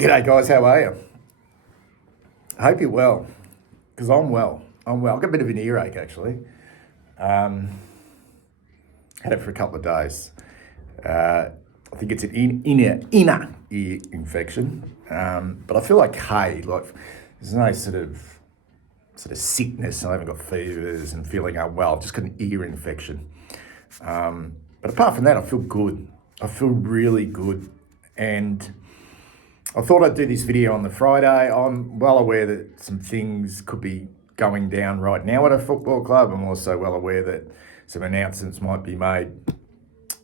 G'day guys, how are you? I hope you're well, because I'm well. I've got a bit of an earache actually. Had it for a couple of days. I think it's an inner ear infection, but I feel okay. Like there's no sort of sickness. I haven't got fevers and feeling unwell. I've just got an ear infection. But apart from that, I feel good. I feel really good, and I thought I'd do this video on the Friday. I'm well aware that some things could be going down right now at a football club. I'm also well aware that some announcements might be made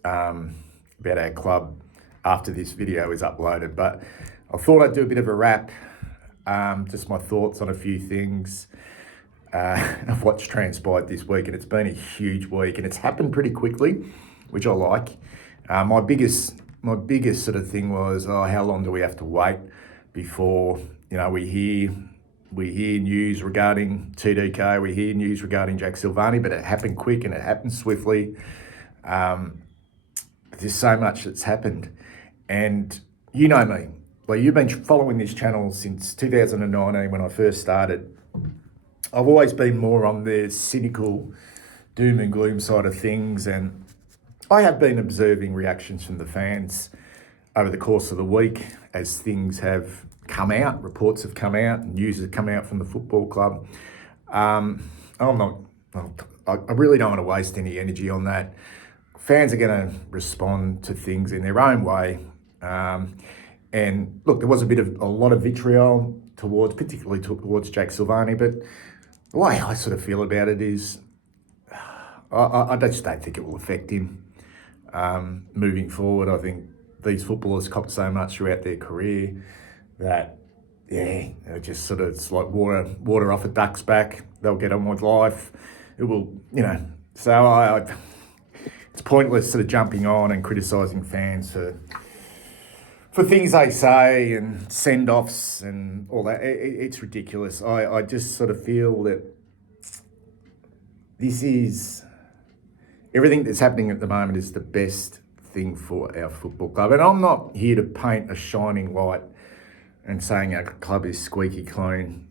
about our club after this video is uploaded. But I thought I'd do a bit of a wrap, just my thoughts on a few things of what's transpired this week. And it's been a huge week, and it's happened pretty quickly, which I like. My biggest sort of thing was, how long do we have to wait before, we hear news regarding TDK, we hear news regarding Jack Silvani, but it happened quick and it happened swiftly. There's so much that's happened, and you know me, like you've been following this channel since 2019 when I first started. I've always been more on the cynical doom and gloom side of things, and I have been observing reactions from the fans over the course of the week as things have come out, reports have come out, news has come out from the football club. I really don't want to waste any energy on that. Fans are going to respond to things in their own way. And look, there was a lot of vitriol particularly towards Jack Silvani, but the way I sort of feel about it is I just don't think it will affect him. Moving forward, I think these footballers cop so much throughout their career that, they're just sort of, it's like water off a duck's back. They'll get on with life. It will, so it's pointless sort of jumping on and criticising fans for things they say and send-offs and all that. It's ridiculous. I just sort of feel that this is... everything that's happening at the moment is the best thing for our football club. And I'm not here to paint a shining light and saying our club is squeaky clean.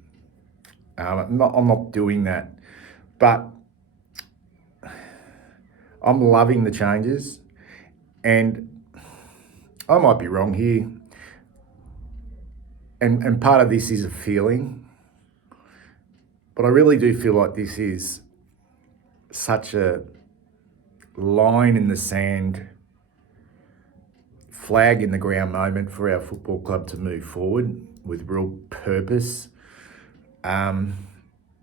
I'm not doing that. But I'm loving the changes. And I might be wrong here. And part of this is a feeling. But I really do feel like this is such a line in the sand, flag in the ground moment for our football club to move forward with real purpose. And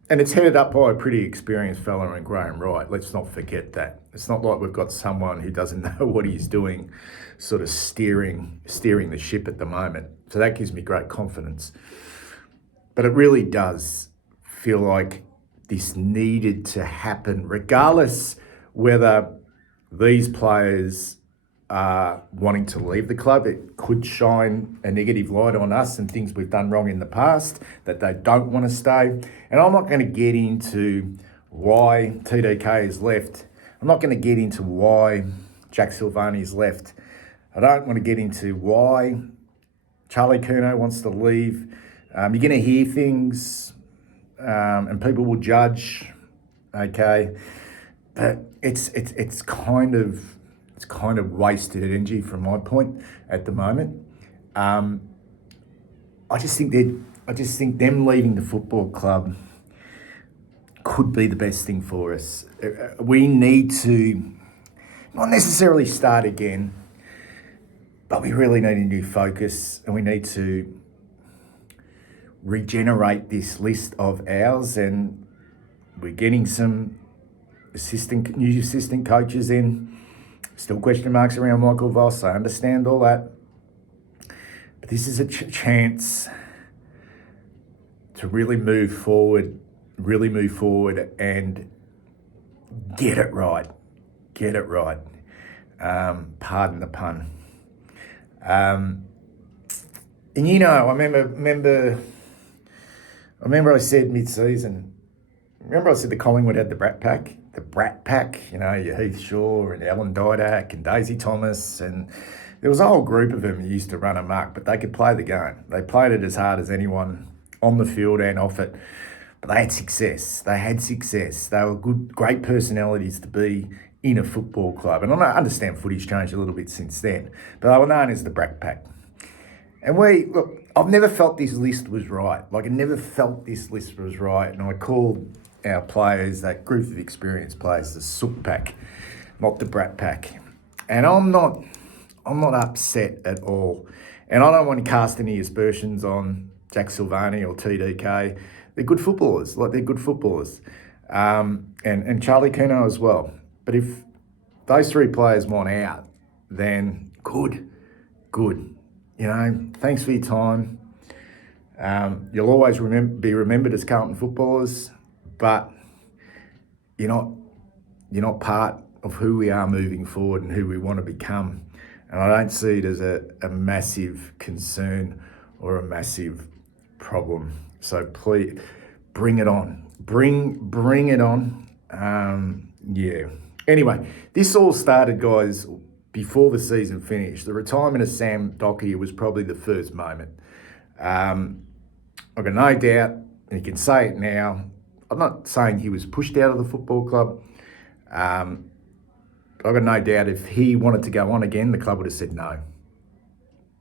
it's headed up by a pretty experienced fella in Graham Wright. Let's not forget that. It's not like we've got someone who doesn't know what he's doing, sort of steering the ship at the moment. So that gives me great confidence. But it really does feel like this needed to happen, regardless whether these players are wanting to leave the club. It could shine a negative light on us and things we've done wrong in the past, that they don't want to stay. And I'm not going to get into why TDK has left. I'm not going to get into why Jack Silvani's left. I don't want to get into why Charlie Curnow wants to leave. You're going to hear things and people will judge, okay? But it's kind of wasted energy from my point at the moment. I just think them leaving the football club could be the best thing for us. We need to not necessarily start again, but we really need a new focus, and we need to regenerate this list of ours. And we're getting some new assistant coaches in. Still question marks around Michael Voss. I understand all that. But this is a chance to really move forward and get it right. Pardon the pun. And I remember I said mid-season, I said the Collingwood had the Brat Pack, your Heath Shaw and Alan Didak and Daisy Thomas and there was a whole group of them who used to run amok, but they could play the game. They played it as hard as anyone on the field and off it. But they had success. They were great personalities to be in a football club. And I understand footy's changed a little bit since then, but they were known as the Brat Pack. And I've never felt this list was right. I never felt this list was right. And I called our players, that group of experienced players, the Sook Pack, not the Brat Pack. And I'm not upset at all. And I don't want to cast any aspersions on Jack Silvani or TDK. They're good footballers. And Charlie Cuno as well. But if those three players want out, then good. Thanks for your time. You'll always be remembered as Carlton footballers, but you're not part of who we are moving forward and who we want to become. And I don't see it as a massive concern or a massive problem. So please, bring it on. Bring it on. Yeah. Anyway, this all started, guys, before the season finished. The retirement of Sam Docherty was probably the first moment. I've got no doubt, and you can say it now, I'm not saying he was pushed out of the football club. I've got no doubt if he wanted to go on again, the club would have said no.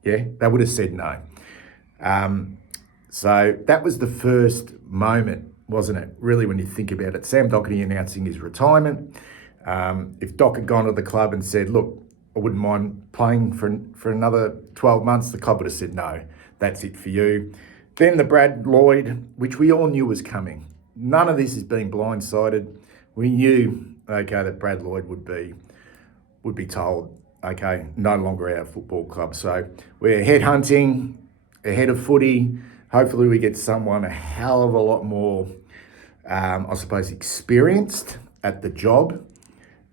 Yeah, they would have said no. So that was the first moment, wasn't it? Really, when you think about it. Sam Docherty announcing his retirement. If Doc had gone to the club and said, look, I wouldn't mind playing for another 12 months, the club would have said no. That's it for you. Then the Brad Lloyd, which we all knew was coming. None of this is being blindsided. We knew, that Brad Lloyd would be told, no longer our football club. So we're headhunting ahead of footy. Hopefully we get someone a hell of a lot more, experienced at the job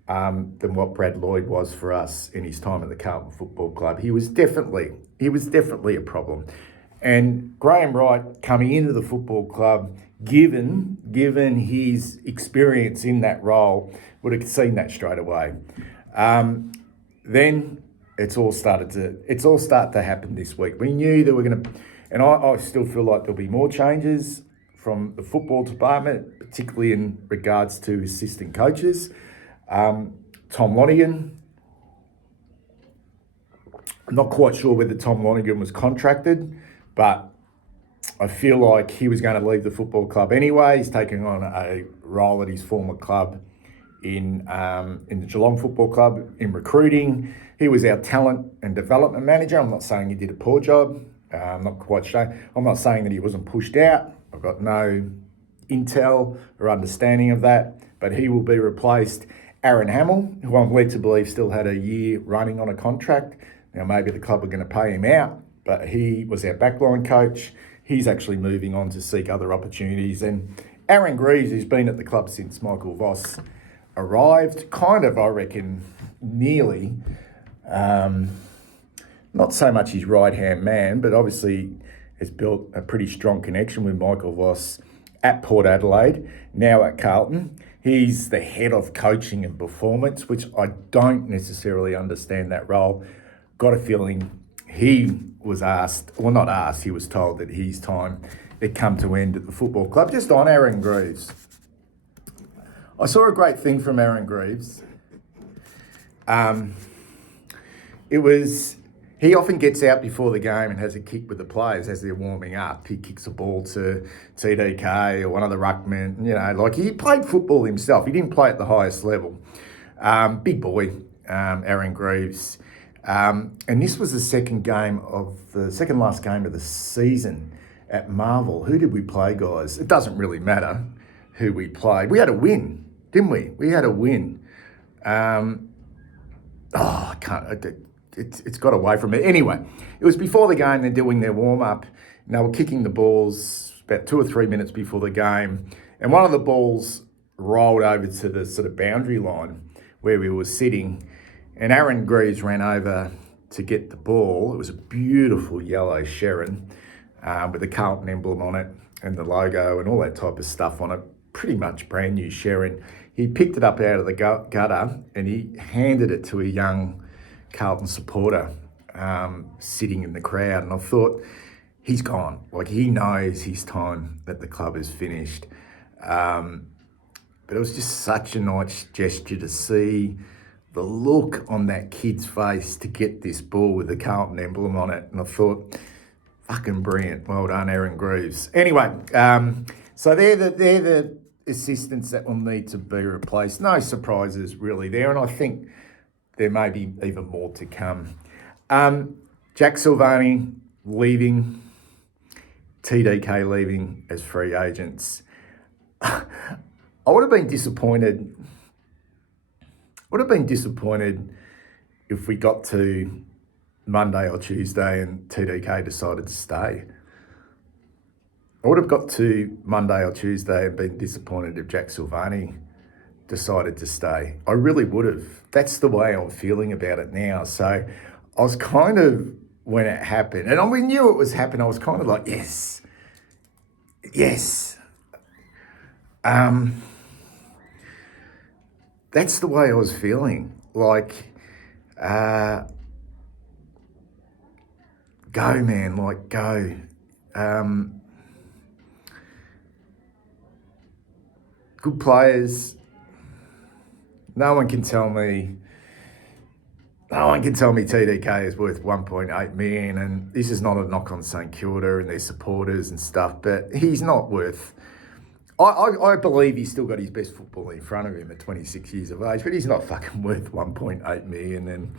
than what Brad Lloyd was for us in his time at the Carlton Football Club. He was definitely a problem. And Graham Wright coming into the football club, given his experience in that role, would have seen that straight away. Then it's all started to happen this week. We knew that we're going to, and I still feel like there'll be more changes from the football department, particularly in regards to assistant coaches. Tom Lonergan, I'm not quite sure whether Tom Lonergan was contracted, but I feel like he was going to leave the football club anyway. He's taking on a role at his former club in the Geelong Football Club in recruiting. He was our talent and development manager. I'm not saying he did a poor job. I'm not quite sure. I'm not saying that he wasn't pushed out. I've got no intel or understanding of that, but he will be replaced. Aaron Hamill, who I'm led to believe still had a year running on a contract. Now, maybe the club are going to pay him out, but he was our backline coach. He's actually moving on to seek other opportunities. And Aaron Greaves, who's been at the club since Michael Voss arrived, I reckon, nearly, not so much his right-hand man, but obviously has built a pretty strong connection with Michael Voss at Port Adelaide, now at Carlton. He's the head of coaching and performance, which I don't necessarily understand that role. Got a feeling he was he was told that his time had come to end at the football club. Just on Aaron Greaves. I saw a great thing from Aaron Greaves. He often gets out before the game and has a kick with the players as they're warming up. He kicks a ball to TDK or one of the ruckmen. He played football himself. He didn't play at the highest level. Big boy, Aaron Greaves. And this was the second last game of the season at Marvel. Who did we play, guys? It doesn't really matter who we played. We had a win, didn't we? We had a win. I can't. It's got away from me. Anyway, it was before the game. They're doing their warm-up. And they were kicking the balls about 2 or 3 minutes before the game. And one of the balls rolled over to the sort of boundary line where we were sitting. And Aaron Greaves ran over to get the ball. It was a beautiful yellow Sharon with the Carlton emblem on it and the logo and all that type of stuff on it. Pretty much brand new Sharon. He picked it up out of the gutter and he handed it to a young Carlton supporter sitting in the crowd, and I thought, he's gone. Like, he knows his time at the club is finished. But it was just such a nice gesture to see the look on that kid's face to get this ball with the Carlton emblem on it. And I thought, fucking brilliant. Well done, Aaron Greaves. Anyway, so they're the assistants that will need to be replaced. No surprises really there, and I think there may be even more to come. Jack Silvani leaving, TDK leaving as free agents. I would have been disappointed. If we got to Monday or Tuesday and TDK decided to stay. I would have got to Monday or Tuesday and been disappointed if Jack Silvani decided to stay. I really would have. That's the way I'm feeling about it now. So I was kind of, when it happened, and we knew it was happening, I was kind of like, yes. That's the way I was feeling. Like, go, man, like, go. Good players. No one can tell me TDK is worth 1.8 million, and this is not a knock on St Kilda and their supporters and stuff, but he's not worth... I believe he's still got his best football in front of him at 26 years of age, but he's not fucking worth 1.8 million, and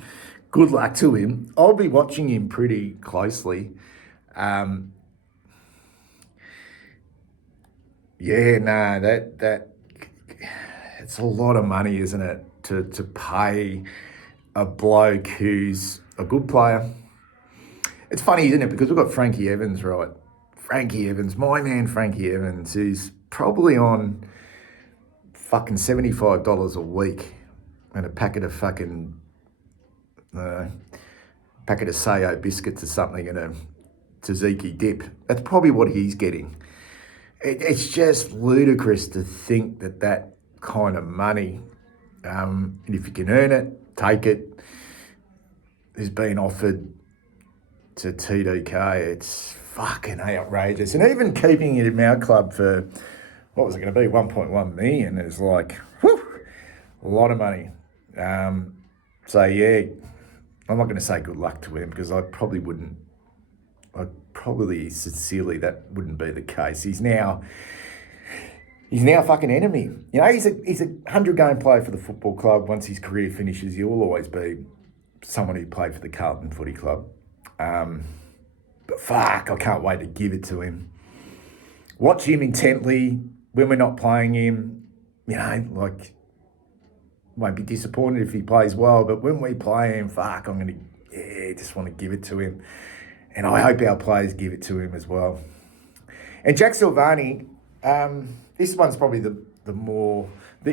good luck to him. I'll be watching him pretty closely. It's a lot of money, isn't it, to pay a bloke who's a good player. It's funny, isn't it, because we've got Frankie Evans, right? Frankie Evans, my man Frankie Evans, who's probably on fucking $75 a week and a packet of fucking Sayo biscuits or something and a tzatziki dip. That's probably what he's getting. It's just ludicrous to think that kind of money, and if you can earn it, take it, is being offered to TDK. It's fucking outrageous. And even keeping it in our club for, what was it going to be, 1.1 million is like, whew, a lot of money. So yeah, I'm not going to say good luck to him because I probably sincerely that wouldn't be the case. He's now a fucking enemy. You know, he's a 100-game player for the football club. Once his career finishes, he will always be someone who played for the Carlton Footy Club. But fuck, I can't wait to give it to him. Watch him intently when we're not playing him. You know, like, won't be disappointed if he plays well, but when we play him, fuck, just want to give it to him. And I hope our players give it to him as well. And Jack Silvani, this one's probably the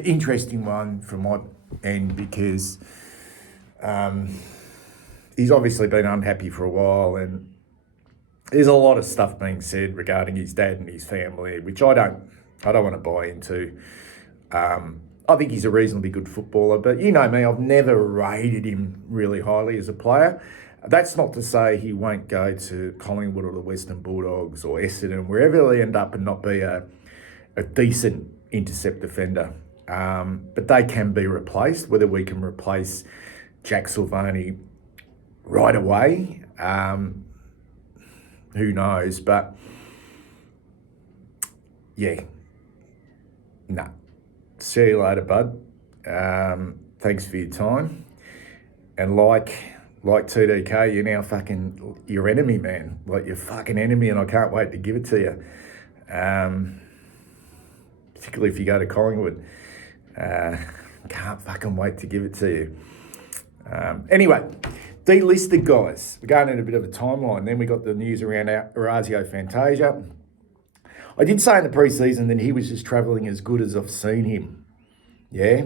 interesting one from my end because he's obviously been unhappy for a while, and there's a lot of stuff being said regarding his dad and his family, which I don't want to buy into. I think he's a reasonably good footballer, but you know me, I've never rated him really highly as a player. That's not to say he won't go to Collingwood or the Western Bulldogs or Essendon, wherever they end up, and not be a decent intercept defender. But they can be replaced. Whether we can replace Jack Silvani right away, who knows? But yeah, no. See you later, bud. Thanks for your time. And like TDK, you're now fucking your enemy, man. Like, your fucking enemy, and I can't wait to give it to you. Particularly if you go to Collingwood. Can't fucking wait to give it to you. Anyway, delisted guys. We're going in a bit of a timeline. Then we got the news around Orazio Fantasia. I did say in the pre-season that he was just travelling as good as I've seen him. Yeah?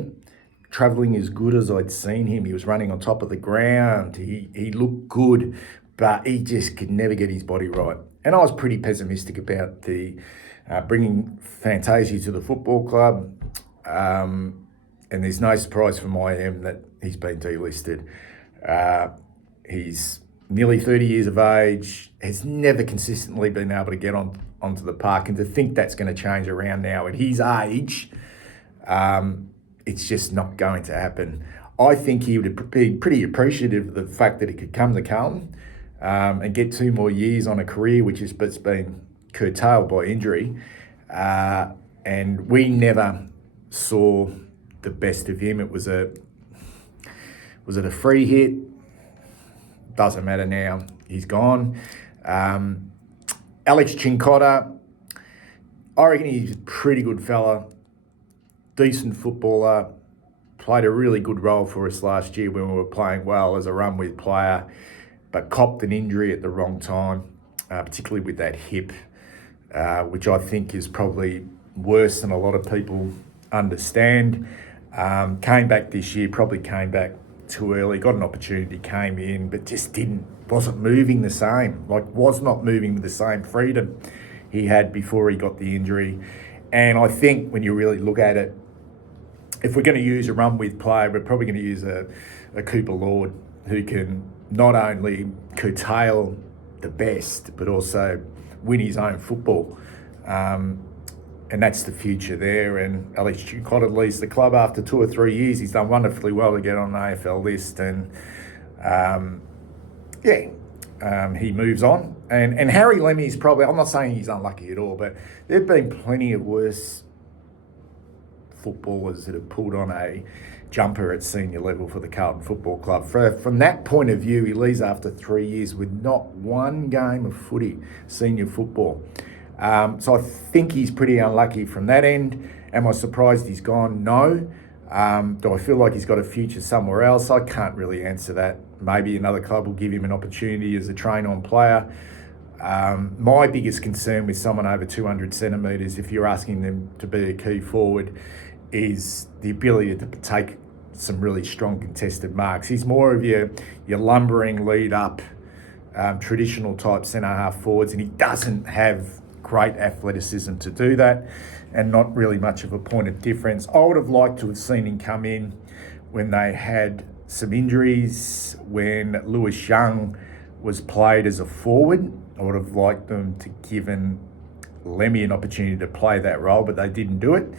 Travelling as good as I'd seen him. He was running on top of the ground. He looked good, but he just could never get his body right. And I was pretty pessimistic about the bringing Fantasia to the football club. And there's no surprise for my end that he's been delisted. He's nearly 30 years of age, has never consistently been able to get onto the park. And to think that's going to change around now at his age, it's just not going to happen. I think he would be pretty appreciative of the fact that he could come to Carlton and get 2 more years on a career which has been curtailed by injury. And we never saw the best of him. Was it a free hit? Doesn't matter now. He's gone. Alex Chincotta, I reckon he's a pretty good fella, decent footballer, played a really good role for us last year when we were playing well as a run-with player, but copped an injury at the wrong time, particularly with that hip, which I think is probably worse than a lot of people understand. Came back this year, probably came back too early, got an opportunity, came in, but just wasn't moving the same, was not moving with the same freedom he had before he got the injury. And I think when you really look at it, if we're going to use a run-with player, we're probably going to use a Cooper Lord who can not only curtail the best, but also win his own football. And that's the future there. And Alex Chincotta leaves the club after 2 or 3 years. He's done wonderfully well to get on the AFL list. And he moves on. And Harry Lemmy's probably, I'm not saying he's unlucky at all, but there have been plenty of worse footballers that have pulled on a jumper at senior level for the Carlton Football Club. From that point of view, he leaves after 3 years with not one game of footy, senior football. So I think he's pretty unlucky from that end. Am I surprised he's gone? No. Do I feel like he's got a future somewhere else? I can't really answer that. Maybe another club will give him an opportunity as a train-on player. My biggest concern with someone over 200 centimetres, if you're asking them to be a key forward, is the ability to take some really strong contested marks. He's more of your lumbering lead-up, traditional type centre-half forwards, and he doesn't have great athleticism to do that, and not really much of a point of difference. I would have liked to have seen him come in when they had some injuries, when Lewis Young was played as a forward. I would have liked them to given Lemmy an opportunity to play that role, but they didn't do it.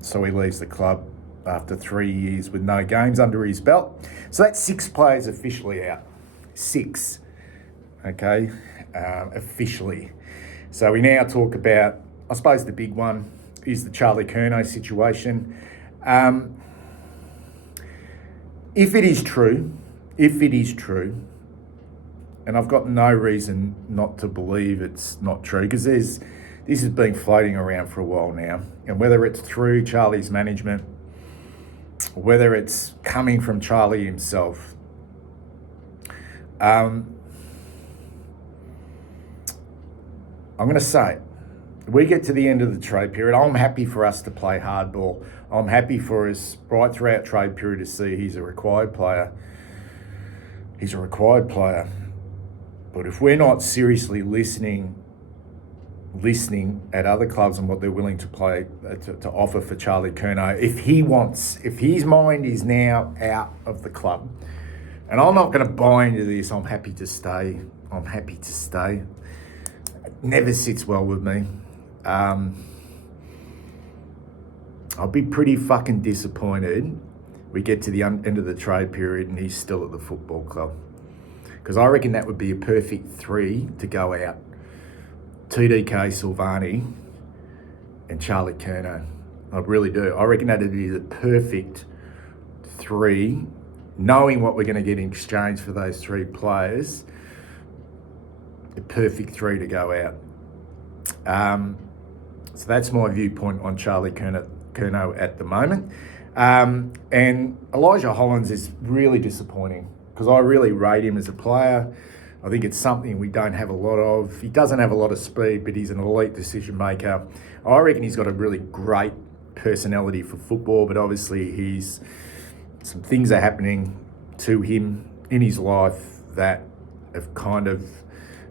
So he leaves the club after 3 years with no games under his belt. So that's 6 players officially out. 6, okay, officially. So we now talk about, I suppose the big one is the Charlie Curnow situation. If it is true, and I've got no reason not to believe it's not true, because this has been floating around for a while now, and whether it's through Charlie's management, whether it's coming from Charlie himself, I'm going to say, we get to the end of the trade period. I'm happy for us to play hardball. I'm happy for us right throughout trade period to see he's a required player. He's a required player. But if we're not seriously listening at other clubs and what they're willing to play, to offer for Charlie Curnow, if his mind is now out of the club, and I'm not going to buy into this, I'm happy to stay. It never sits well with me. I'll be pretty fucking disappointed we get to the end of the trade period and he's still at the football club. Because I reckon that would be a perfect 3 to go out. TDK Silvani and Charlie Curnow. I really do. I reckon that would be the perfect 3, knowing what we're going to get in exchange for those 3 players. The perfect 3 to go out. So that's my viewpoint on Charlie Curnow at the moment. And Elijah Hollins is really disappointing because I really rate him as a player. I think it's something we don't have a lot of. He doesn't have a lot of speed, but he's an elite decision maker. I reckon he's got a really great personality for football, but obviously some things are happening to him in his life that have kind of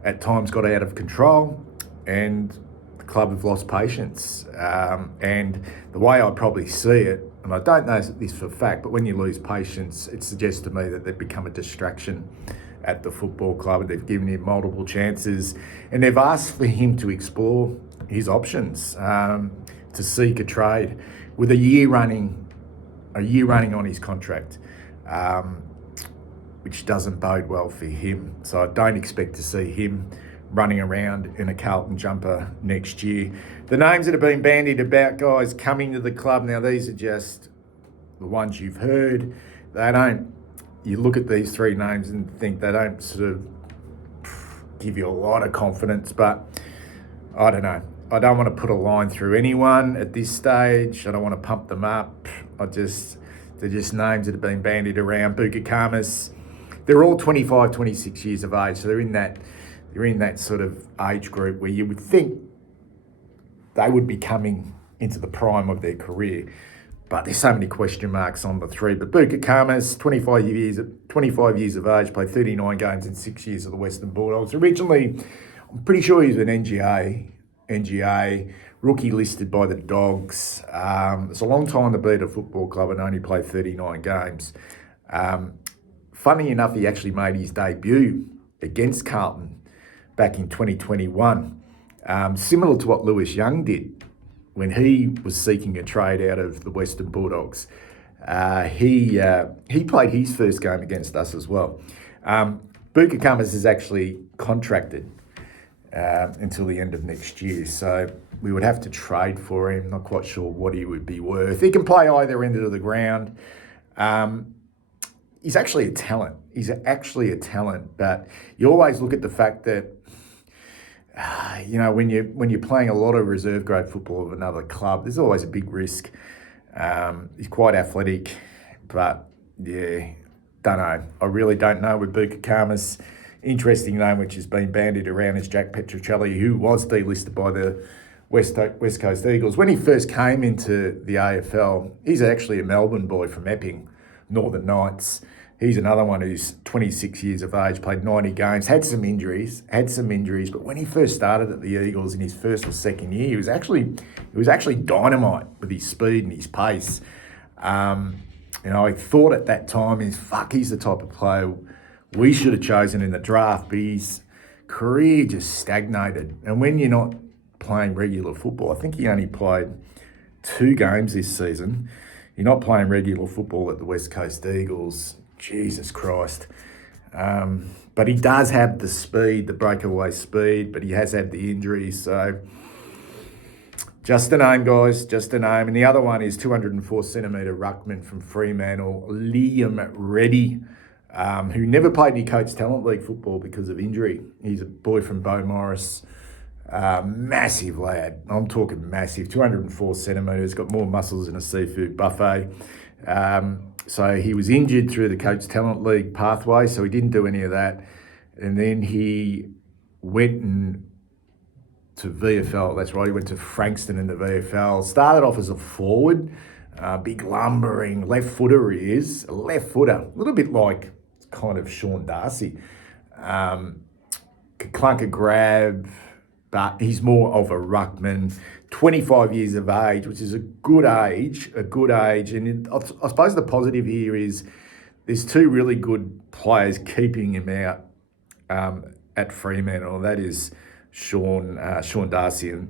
at times got out of control, and the club have lost patience. And the way I probably see it, and I don't know this for a fact, but when you lose patience, it suggests to me that they've become a distraction at the football club, and they've given him multiple chances, and they've asked for him to explore his options, to seek a trade with a year running on his contract, which doesn't bode well for him. So I don't expect to see him running around in a Carlton jumper next year. The names that have been bandied about, guys, coming to the club, now these are just the ones you've heard. You look at these three names and think they don't sort of give you a lot of confidence, but I don't know. I don't want to put a line through anyone at this stage. I don't want to pump them up. They're just names that have been bandied around. Buka Kamas, they're all 25, 26 years of age, so they're in that sort of age group where you would think they would be coming into the prime of their career. But there's so many question marks on the three. But Buka Kamas, 25 years of age, played 39 games in 6 years of the Western Bulldogs. Originally, I'm pretty sure he was an NGA, rookie listed by the Dogs. It's a long time to be at a football club and only played 39 games. Funny enough, he actually made his debut against Carlton back in 2021, similar to what Lewis Young did when he was seeking a trade out of the Western Bulldogs. He played his first game against us as well. Buka Kamas is actually contracted until the end of next year, so we would have to trade for him. Not quite sure what he would be worth. He can play either end of the ground. He's actually a talent. But you always look at the fact that when you're playing a lot of reserve grade football of another club, there's always a big risk. He's quite athletic, but yeah, don't know. I really don't know with Buka Kamas. Interesting name which has been bandied around is Jack Petruccelli, who was delisted by the West Coast Eagles. When he first came into the AFL, he's actually a Melbourne boy from Epping, Northern Knights. He's another one who's 26 years of age, played 90 games, had some injuries, but when he first started at the Eagles in his first or second year, he was actually dynamite with his speed and his pace. I thought at that time, he's the type of player we should have chosen in the draft, but his career just stagnated. And when you're not playing regular football, I think he only played 2 games this season. You're not playing regular football at the West Coast Eagles. Jesus Christ. But he does have the speed, the breakaway speed, but he has had the injuries. So just a name, guys, just a name. And the other one is 204 centimetre ruckman from Fremantle, Liam Reddy, who never played any Coates Talent League football because of injury. He's a boy from Beaumaris. Massive lad. I'm talking massive. 204 centimetres, got more muscles than a seafood buffet. So he was injured through the Coates Talent League pathway, so he didn't do any of that. And then he went to VFL. That's right, he went to Frankston in the VFL. Started off as a forward, big lumbering left footer he is. A left footer, a little bit like kind of Sean Darcy. Could clunk a grab, but he's more of a ruckman. 25 years of age, which is a good age. And I suppose the positive here is there's 2 really good players keeping him out at Fremantle. That is Sean Darcy and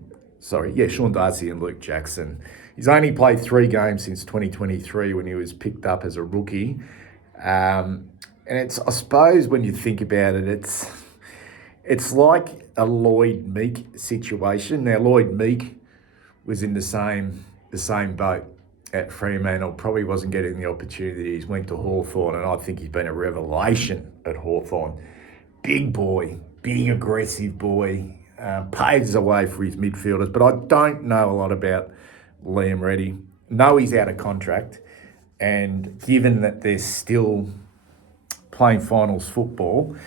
Luke Jackson. He's only played 3 games since 2023 when he was picked up as a rookie. And it's, I suppose when you think about it, it's like a Lloyd Meek situation. Now, Lloyd Meek was in the same boat at Fremantle, probably wasn't getting the opportunities, went to Hawthorn, and I think he's been a revelation at Hawthorn. Big boy, big aggressive boy, paves the way for his midfielders, but I don't know a lot about Liam Reddy. Know he's out of contract, and given that they're still playing finals football,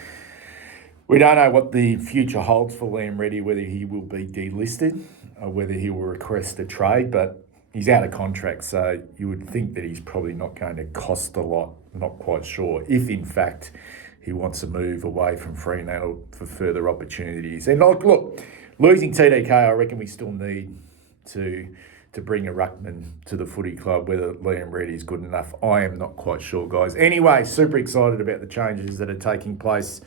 we don't know what the future holds for Liam Reddy, whether he will be delisted or whether he will request a trade, but he's out of contract, so you would think that he's probably not going to cost a lot. Not quite sure if, in fact, he wants to move away from Fremantle for further opportunities. And look, losing TDK, I reckon we still need to to bring a ruckman to the footy club. Whether Liam Reedy is good enough, I am not quite sure, guys. Anyway, super excited about the changes that are taking place.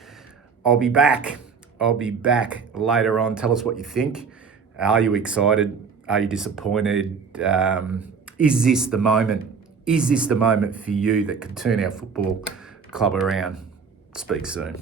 I'll be back later on. Tell us what you think. Are you excited? Are you disappointed? Is this the moment? Is this the moment for you that could turn our football club around? Speak soon.